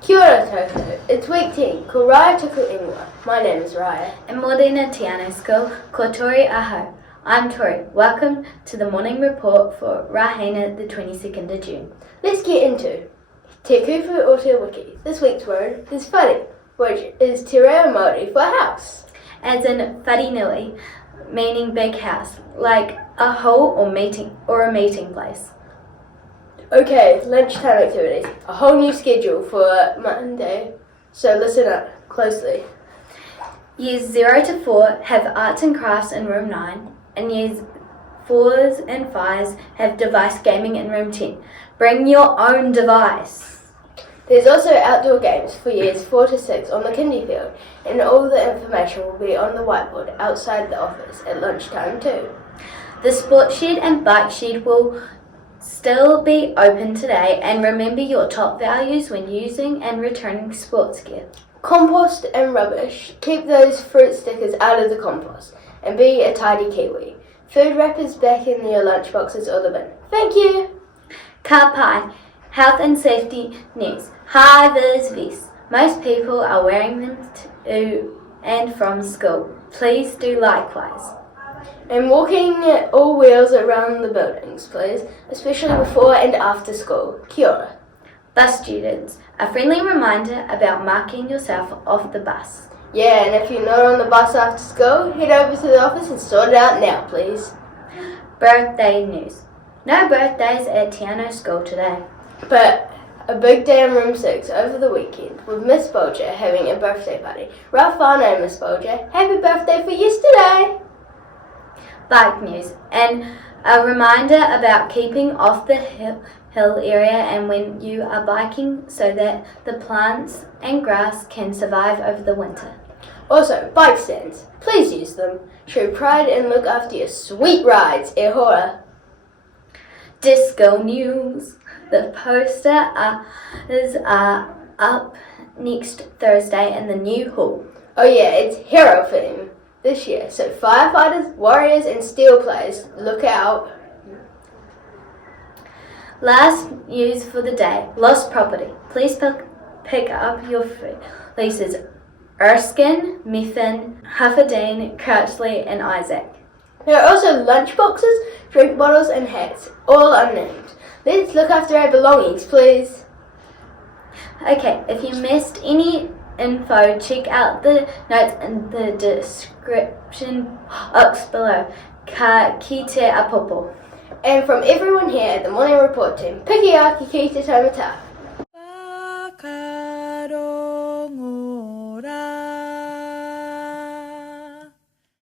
Kia ora toku. It's week 10, ko Ryah tuku ingoa. My name is Ryah. And Mōrena Te Anau SCHOOL, ko Tori ahau. I'm Tori. Welcome to the morning report for Ryah the 22nd of June. Let's get into Te kupu or Te wiki. This week's word is whare, which is Te reo Māori for house. As in wharenui, meaning big house, like ahau or a meeting place. Okay, lunchtime activities. A whole new schedule for Monday, so listen up closely. Years 0 to 4 have arts and crafts in room 9, and years 4s and 5s have device gaming in room 10. Bring your own device. There's also outdoor games for years 4 to 6 on the Kindy field, and all the information will be on the whiteboard outside the office at lunchtime too. The sports shed and bike shed will still be open today, and remember your top values when using and returning sports gear. Compost and rubbish. Keep those fruit stickers out of the compost and be a tidy Kiwi. Food wrappers back in your lunchboxes or the bin. Thank you. Ka pai, health and safety news. High vis vests. Most people are wearing them to and from school. Please do likewise. And walking all wheels around the buildings, please, especially before and after school. Kia ora. Bus students, a friendly reminder about marking yourself off the bus. Yeah, and if you're not on the bus after school, head over to the office and sort it out now, please. Birthday news. No birthdays at Te Anau SCHOOL today. But a big day in room 6 over the weekend with Miss Bolger having a birthday party. Rā whānau, Miss Bolger. Happy birthday for yesterday! Bike news, and a reminder about keeping off the hill area and when you are biking so that the plants and grass can survive over the winter. Also, bike stands. Please use them. Show pride and look after your sweet rides, e hora. Disco news. The poster is up next Thursday in the new hall. Oh yeah, it's hero theme this year, so firefighters, warriors and steel players, look out. Last news for the day, lost property. Please pick up your leases. Erskine, Miffin, Hufferdine, Crouchley and Isaac. There are also lunch boxes, drink bottles and hats, all unnamed. Let's look after our belongings, please. Okay, if you missed any info, check out the notes in the description box below. Ka ki te apopo. And from everyone here at the Morning Report team, Piki Aki ki te taumata.